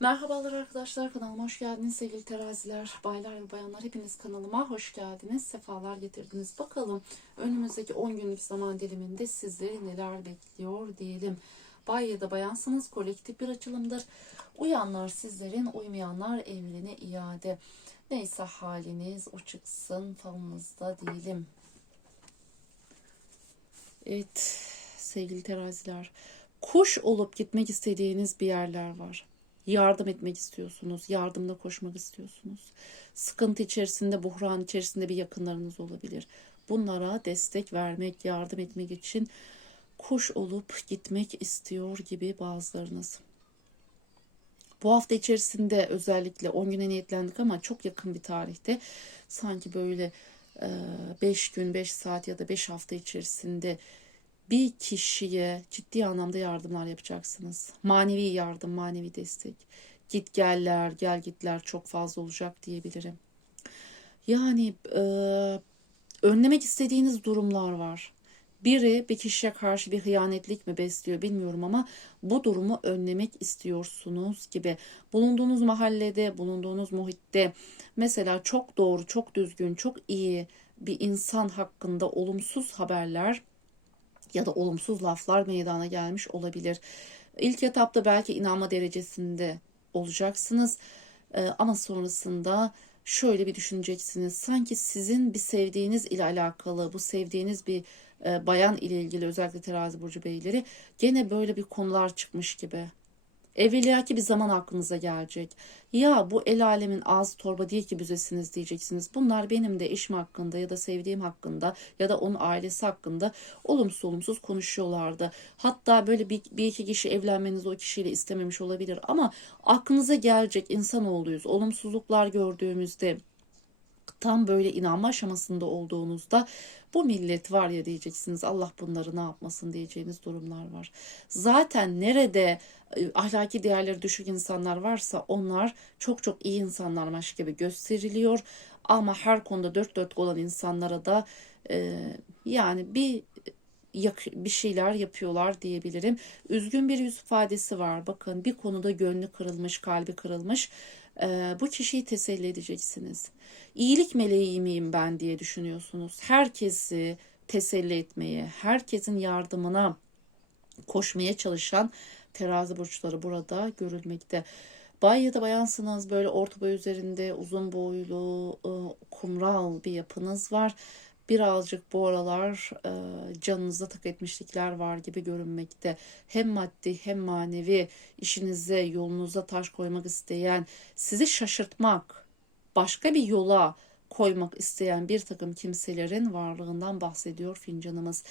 Merhabalar arkadaşlar kanalıma hoş geldiniz sevgili teraziler, baylar ve bayanlar hepiniz kanalıma hoş geldiniz, sefalar getirdiniz. Bakalım önümüzdeki 10 günlük zaman diliminde sizleri neler bekliyor diyelim. Bay ya da bayansınız kolektif bir açılımdır. Uyanlar sizlerin, uymayanlar evlerine iade. Neyse haliniz o çıksın falınızda diyelim. Evet sevgili teraziler. Kuş olup gitmek istediğiniz bir yerler var. Yardım etmek istiyorsunuz. Yardımda koşmak istiyorsunuz. Sıkıntı içerisinde, buhran içerisinde bir yakınlarınız olabilir. Bunlara destek vermek, yardım etmek için kuş olup gitmek istiyor gibi bazılarınız. Bu hafta içerisinde özellikle 10 güne niyetlendik ama çok yakın bir tarihte sanki böyle 5 gün, 5 saat ya da 5 hafta içerisinde bir kişiye ciddi anlamda yardımlar yapacaksınız. Manevi yardım, manevi destek. Git geller, gel gitler çok fazla olacak diyebilirim. Yani e, önlemek istediğiniz durumlar var. Biri bir kişiye karşı bir hıyanetlik mi besliyor bilmiyorum ama bu durumu önlemek istiyorsunuz gibi. Bulunduğunuz mahallede, bulunduğunuz muhitte mesela çok doğru, çok düzgün, çok iyi bir insan hakkında olumsuz haberler ya da olumsuz laflar meydana gelmiş olabilir. İlk etapta belki inanma derecesinde olacaksınız ee, ama sonrasında şöyle bir düşüneceksiniz. Sanki sizin bir sevdiğiniz ile alakalı, bu sevdiğiniz bir e, bayan ile ilgili özellikle terazi burcu beyleri gene böyle bir konular çıkmış gibi. Evveliyaki bir zaman aklınıza gelecek. Ya bu el alemin ağzı torba değil ki büzesiniz diyeceksiniz. Bunlar benim de eşim hakkında ya da sevdiğim hakkında ya da onun ailesi hakkında olumsuz olumsuz konuşuyorlardı. Hatta böyle bir, bir iki kişi evlenmenizi o kişiyle istememiş olabilir ama aklınıza gelecek insanoğluyuz. Olumsuzluklar gördüğümüzde tam böyle inanma aşamasında olduğunuzda bu millet var ya diyeceksiniz Allah bunları ne yapmasın diyeceğiniz durumlar var. Zaten nerede e, ahlaki değerleri düşük insanlar varsa onlar çok çok iyi insanlarmış gibi gösteriliyor. Ama her konuda dört dört olan insanlara da e, yani bir bir şeyler yapıyorlar diyebilirim. Üzgün bir yüz ifadesi var. Bakın bir konuda gönlü kırılmış, kalbi kırılmış. Ee, bu kişiyi teselli edeceksiniz. İyilik meleği miyim ben diye düşünüyorsunuz. Herkesi teselli etmeye, herkesin yardımına koşmaya çalışan terazi burçları burada görülmekte. Bay ya da bayansınız böyle orta boy üzerinde uzun boylu ıı, kumral bir yapınız var birazcık bu aralar e, canınıza tak etmişlikler var gibi görünmekte. Hem maddi hem manevi işinize yolunuza taş koymak isteyen, sizi şaşırtmak, başka bir yola koymak isteyen bir takım kimselerin varlığından bahsediyor fincanımız.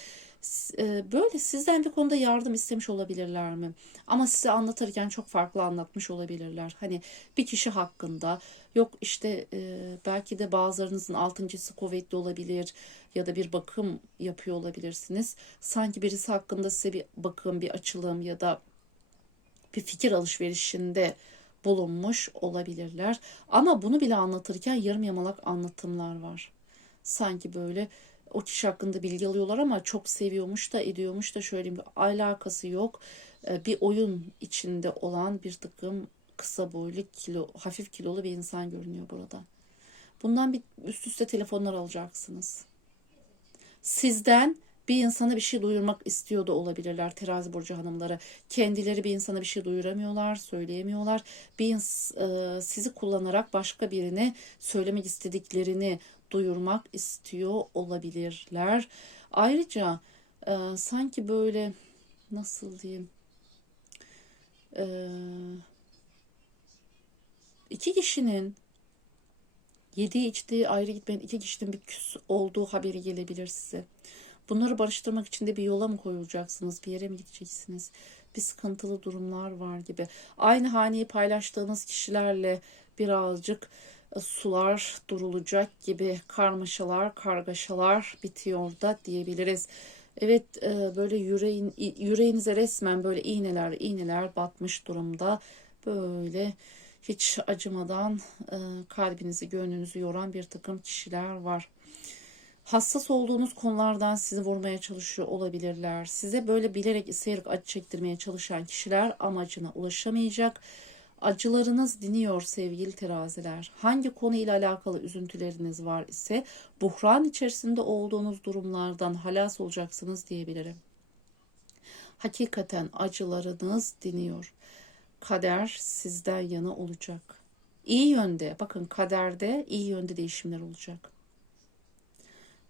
E, böyle sizden bir konuda yardım istemiş olabilirler mi? Ama size anlatırken çok farklı anlatmış olabilirler. Hani bir kişi hakkında yok işte e, belki de bazılarınızın altıncısı kuvvetli olabilir ya da bir bakım yapıyor olabilirsiniz. Sanki birisi hakkında size bir bakım, bir açılım ya da bir fikir alışverişinde bulunmuş olabilirler. Ama bunu bile anlatırken yarım yamalak anlatımlar var. Sanki böyle kişi hakkında bilgi alıyorlar ama çok seviyormuş da ediyormuş da şöyle bir alakası yok. Ee, bir oyun içinde olan bir takım kısa boylu kilo, hafif kilolu bir insan görünüyor burada. Bundan bir üst üste telefonlar alacaksınız. Sizden bir insana bir şey duyurmak istiyor da olabilirler terazi burcu hanımları. Kendileri bir insana bir şey duyuramıyorlar, söyleyemiyorlar. Bir e, sizi kullanarak başka birine söylemek istediklerini duyurmak istiyor olabilirler. Ayrıca e, sanki böyle nasıl diyeyim e, iki kişinin yediği içtiği ayrı gitmeyen iki kişinin bir küs olduğu haberi gelebilir size. Bunları barıştırmak için de bir yola mı koyulacaksınız? Bir yere mi gideceksiniz? Bir sıkıntılı durumlar var gibi. Aynı haneyi paylaştığınız kişilerle birazcık e, sular durulacak gibi karmaşalar, kargaşalar bitiyor da diyebiliriz. Evet e, böyle yüreğin, yüreğinize resmen böyle iğneler iğneler batmış durumda. Böyle hiç acımadan e, kalbinizi, gönlünüzü yoran bir takım kişiler var hassas olduğunuz konulardan sizi vurmaya çalışıyor olabilirler. Size böyle bilerek isteyerek acı çektirmeye çalışan kişiler amacına ulaşamayacak. Acılarınız diniyor sevgili teraziler. Hangi konuyla alakalı üzüntüleriniz var ise buhran içerisinde olduğunuz durumlardan halas olacaksınız diyebilirim. Hakikaten acılarınız diniyor. Kader sizden yana olacak. İyi yönde, bakın kaderde iyi yönde değişimler olacak.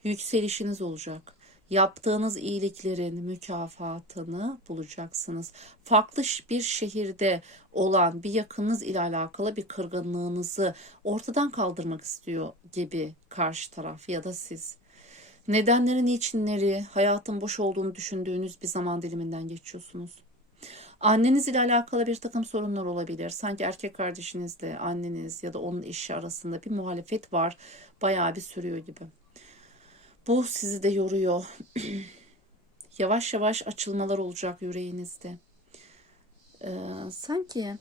Yükselişiniz olacak. Yaptığınız iyiliklerin mükafatını bulacaksınız. Farklı bir şehirde olan bir yakınınız ile alakalı bir kırgınlığınızı ortadan kaldırmak istiyor gibi karşı taraf ya da siz. Nedenlerin içinleri, hayatın boş olduğunu düşündüğünüz bir zaman diliminden geçiyorsunuz. Anneniz ile alakalı bir takım sorunlar olabilir. Sanki erkek kardeşinizle anneniz ya da onun eşi arasında bir muhalefet var. Bayağı bir sürüyor gibi. Bu sizi de yoruyor. yavaş yavaş açılmalar olacak yüreğinizde. Ee, sanki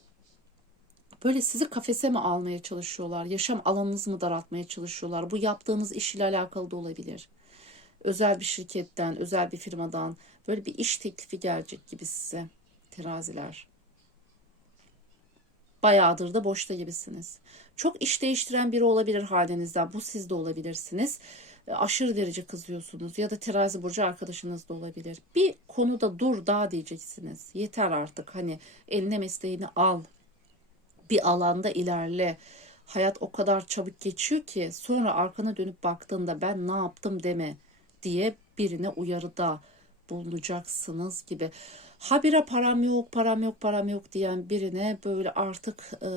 böyle sizi kafese mi almaya çalışıyorlar? Yaşam alanınızı mı daraltmaya çalışıyorlar? Bu yaptığınız iş ile alakalı da olabilir. Özel bir şirketten, özel bir firmadan böyle bir iş teklifi gelecek gibi size teraziler. Bayağıdır da boşta gibisiniz. Çok iş değiştiren biri olabilir halinizden. Bu siz de olabilirsiniz aşırı derece kızıyorsunuz ya da terazi burcu arkadaşınız da olabilir. Bir konuda dur daha diyeceksiniz. Yeter artık hani eline mesleğini al. Bir alanda ilerle. Hayat o kadar çabuk geçiyor ki sonra arkana dönüp baktığında ben ne yaptım deme diye birine uyarıda bulunacaksınız gibi. Habire param yok, param yok, param yok diyen birine böyle artık e,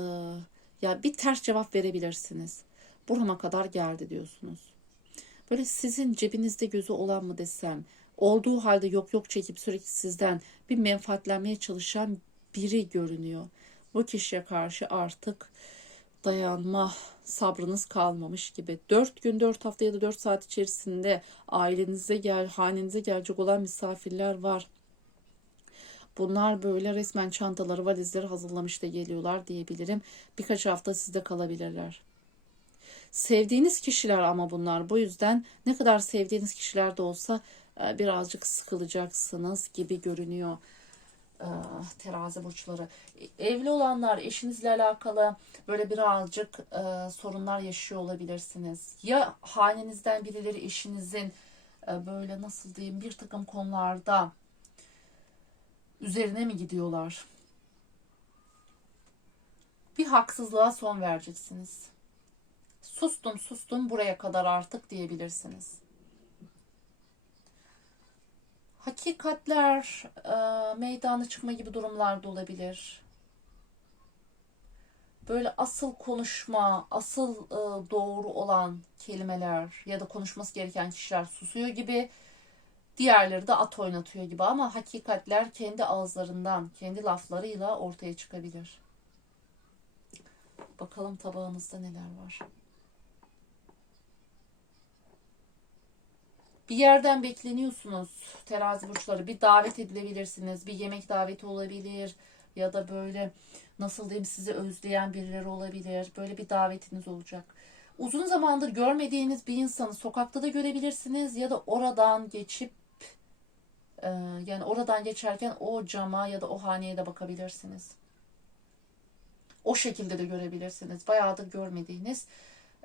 ya bir ters cevap verebilirsiniz. Burama kadar geldi diyorsunuz böyle sizin cebinizde gözü olan mı desem, olduğu halde yok yok çekip sürekli sizden bir menfaatlenmeye çalışan biri görünüyor. Bu kişiye karşı artık dayanma sabrınız kalmamış gibi. Dört gün, dört hafta ya da dört saat içerisinde ailenize gel, hanenize gelecek olan misafirler var. Bunlar böyle resmen çantaları, valizleri hazırlamış da geliyorlar diyebilirim. Birkaç hafta sizde kalabilirler. Sevdiğiniz kişiler ama bunlar. Bu yüzden ne kadar sevdiğiniz kişiler de olsa e, birazcık sıkılacaksınız gibi görünüyor e, terazi burçları. Evli olanlar eşinizle alakalı böyle birazcık e, sorunlar yaşıyor olabilirsiniz. Ya hanenizden birileri eşinizin böyle nasıl diyeyim bir takım konularda üzerine mi gidiyorlar? Bir haksızlığa son vereceksiniz. Sustum sustum buraya kadar artık diyebilirsiniz. Hakikatler e, meydana çıkma gibi durumlar da olabilir. Böyle asıl konuşma, asıl e, doğru olan kelimeler ya da konuşması gereken kişiler susuyor gibi. Diğerleri de at oynatıyor gibi ama hakikatler kendi ağızlarından, kendi laflarıyla ortaya çıkabilir. Bakalım tabağınızda neler var. Bir yerden bekleniyorsunuz terazi burçları. Bir davet edilebilirsiniz. Bir yemek daveti olabilir. Ya da böyle nasıl diyeyim sizi özleyen birileri olabilir. Böyle bir davetiniz olacak. Uzun zamandır görmediğiniz bir insanı sokakta da görebilirsiniz. Ya da oradan geçip e, yani oradan geçerken o cama ya da o haneye de bakabilirsiniz. O şekilde de görebilirsiniz. Bayağıdır görmediğiniz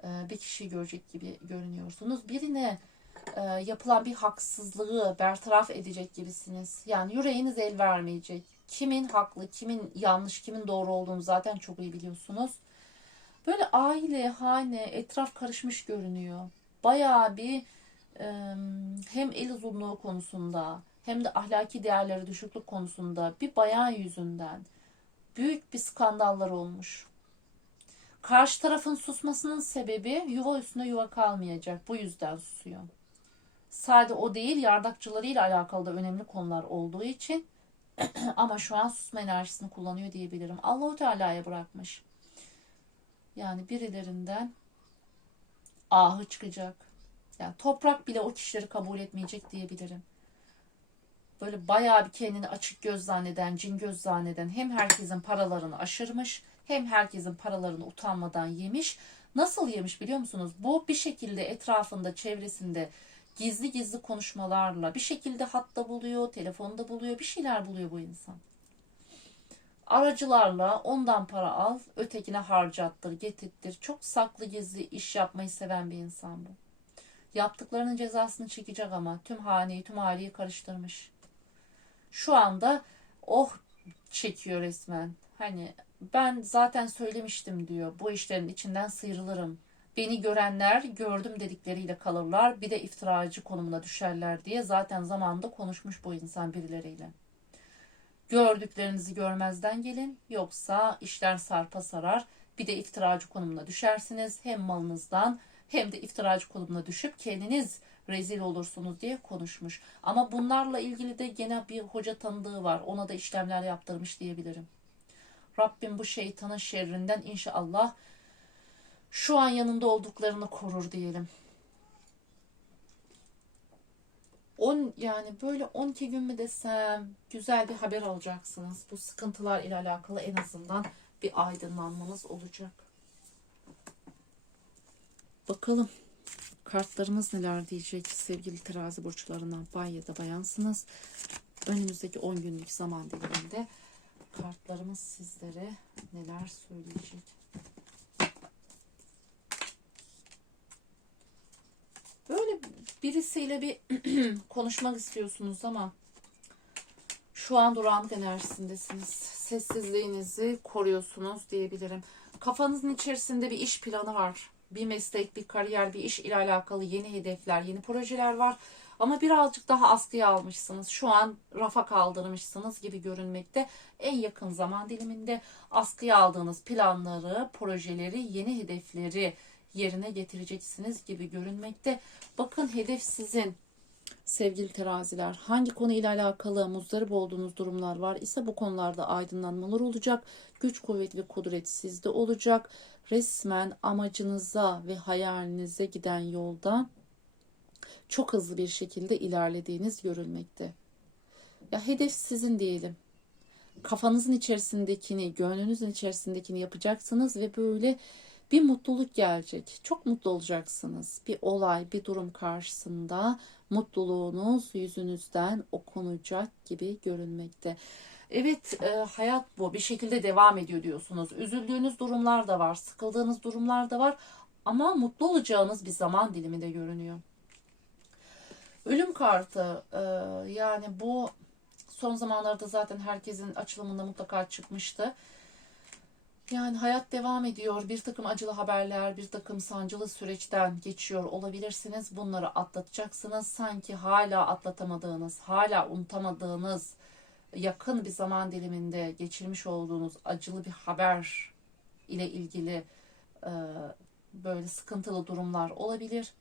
e, bir kişiyi görecek gibi görünüyorsunuz. Birine e, yapılan bir haksızlığı bertaraf edecek gibisiniz. Yani yüreğiniz el vermeyecek. Kimin haklı, kimin yanlış, kimin doğru olduğunu zaten çok iyi biliyorsunuz. Böyle aile, hane, etraf karışmış görünüyor. Bayağı bir e, hem el uzunluğu konusunda hem de ahlaki değerleri düşüklük konusunda bir bayan yüzünden büyük bir skandallar olmuş. Karşı tarafın susmasının sebebi yuva üstüne yuva kalmayacak. Bu yüzden susuyor. Sade o değil yardakçılarıyla alakalı da önemli konular olduğu için ama şu an susma enerjisini kullanıyor diyebilirim. Allahu Teala'ya bırakmış. Yani birilerinden ahı çıkacak. Yani toprak bile o kişileri kabul etmeyecek diyebilirim. Böyle bayağı bir kendini açık göz zanneden, cin göz zanneden hem herkesin paralarını aşırmış hem herkesin paralarını utanmadan yemiş. Nasıl yemiş biliyor musunuz? Bu bir şekilde etrafında, çevresinde gizli gizli konuşmalarla bir şekilde hatta buluyor, telefonda buluyor, bir şeyler buluyor bu insan. Aracılarla ondan para al, ötekine harcattır, getirttir. Çok saklı gizli iş yapmayı seven bir insan bu. Yaptıklarının cezasını çekecek ama tüm haneyi, tüm aileyi karıştırmış. Şu anda oh çekiyor resmen. Hani ben zaten söylemiştim diyor. Bu işlerin içinden sıyrılırım. Beni görenler gördüm dedikleriyle kalırlar. Bir de iftiracı konumuna düşerler diye zaten zamanında konuşmuş bu insan birileriyle. Gördüklerinizi görmezden gelin yoksa işler sarpa sarar. Bir de iftiracı konumuna düşersiniz. Hem malınızdan hem de iftiracı konumuna düşüp kendiniz rezil olursunuz diye konuşmuş. Ama bunlarla ilgili de gene bir hoca tanıdığı var. Ona da işlemler yaptırmış diyebilirim. Rabbim bu şeytanın şerrinden inşallah şu an yanında olduklarını korur diyelim. 10 yani böyle 12 gün mü desem güzel bir haber alacaksınız. Bu sıkıntılar ile alakalı en azından bir aydınlanmanız olacak. Bakalım kartlarımız neler diyecek sevgili terazi burçlarına bay ya da bayansınız. Önümüzdeki 10 günlük zaman diliminde kartlarımız sizlere neler söyleyecek. Böyle birisiyle bir konuşmak istiyorsunuz ama şu an durağanlık enerjisindesiniz. Sessizliğinizi koruyorsunuz diyebilirim. Kafanızın içerisinde bir iş planı var. Bir meslek, bir kariyer, bir iş ile alakalı yeni hedefler, yeni projeler var. Ama birazcık daha askıya almışsınız. Şu an rafa kaldırmışsınız gibi görünmekte. En yakın zaman diliminde askıya aldığınız planları, projeleri, yeni hedefleri yerine getireceksiniz gibi görünmekte. Bakın hedef sizin sevgili teraziler. Hangi konu ile alakalı muzdarip olduğunuz durumlar var ise bu konularda aydınlanmalar olacak. Güç, kuvvet ve kudret sizde olacak. Resmen amacınıza ve hayalinize giden yolda çok hızlı bir şekilde ilerlediğiniz görülmekte. Ya hedef sizin diyelim. Kafanızın içerisindekini, gönlünüzün içerisindekini yapacaksınız ve böyle bir mutluluk gelecek. Çok mutlu olacaksınız. Bir olay, bir durum karşısında mutluluğunuz yüzünüzden okunacak gibi görünmekte. Evet e, hayat bu bir şekilde devam ediyor diyorsunuz. Üzüldüğünüz durumlar da var, sıkıldığınız durumlar da var ama mutlu olacağınız bir zaman dilimi de görünüyor. Ölüm kartı e, yani bu son zamanlarda zaten herkesin açılımında mutlaka çıkmıştı. Yani hayat devam ediyor. Bir takım acılı haberler, bir takım sancılı süreçten geçiyor olabilirsiniz. Bunları atlatacaksınız. Sanki hala atlatamadığınız, hala unutamadığınız, yakın bir zaman diliminde geçirmiş olduğunuz acılı bir haber ile ilgili e, böyle sıkıntılı durumlar olabilir.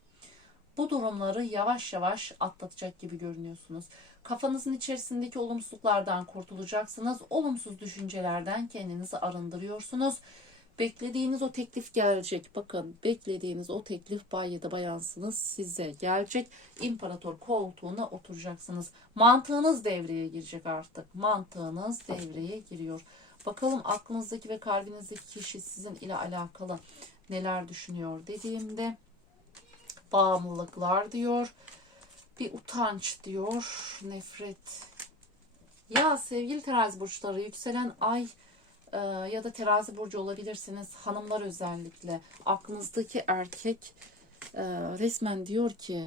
Bu durumları yavaş yavaş atlatacak gibi görünüyorsunuz. Kafanızın içerisindeki olumsuzluklardan kurtulacaksınız. Olumsuz düşüncelerden kendinizi arındırıyorsunuz. Beklediğiniz o teklif gelecek. Bakın beklediğiniz o teklif bay ya da bayansınız size gelecek. İmparator koltuğuna oturacaksınız. Mantığınız devreye girecek artık. Mantığınız devreye giriyor. Bakalım aklınızdaki ve kalbinizdeki kişi sizin ile alakalı neler düşünüyor dediğimde bağımlılıklar diyor. Bir utanç diyor. Nefret. Ya sevgili terazi burçları yükselen ay e, ya da terazi burcu olabilirsiniz. Hanımlar özellikle. Aklınızdaki erkek e, resmen diyor ki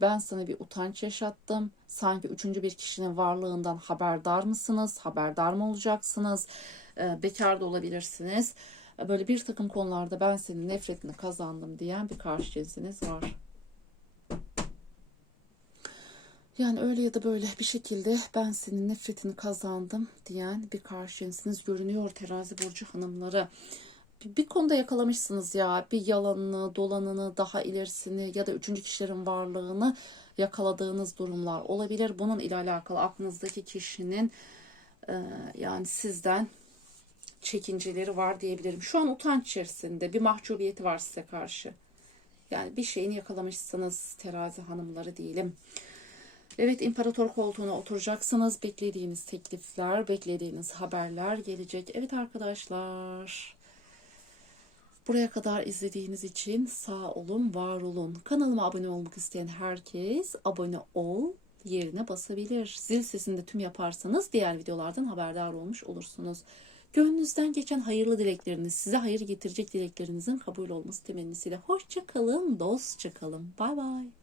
ben sana bir utanç yaşattım. Sanki üçüncü bir kişinin varlığından haberdar mısınız? Haberdar mı olacaksınız? E, bekar da olabilirsiniz. E, böyle bir takım konularda ben senin nefretini kazandım diyen bir karşı cinsiniz var. Yani öyle ya da böyle bir şekilde ben senin nefretini kazandım diyen bir karşı cinsiniz görünüyor terazi burcu hanımları. Bir konuda yakalamışsınız ya bir yalanını, dolanını, daha ilerisini ya da üçüncü kişilerin varlığını yakaladığınız durumlar olabilir. Bunun ile alakalı aklınızdaki kişinin e, yani sizden çekinceleri var diyebilirim. Şu an utanç içerisinde bir mahcubiyeti var size karşı. Yani bir şeyini yakalamışsınız terazi hanımları diyelim. Evet imparator koltuğuna oturacaksınız. Beklediğiniz teklifler, beklediğiniz haberler gelecek. Evet arkadaşlar. Buraya kadar izlediğiniz için sağ olun, var olun. Kanalıma abone olmak isteyen herkes abone ol yerine basabilir. Zil sesinde tüm yaparsanız diğer videolardan haberdar olmuş olursunuz. Gönlünüzden geçen hayırlı dilekleriniz, size hayır getirecek dileklerinizin kabul olması temennisiyle. Hoşça kalın, dostça kalın. Bay bay.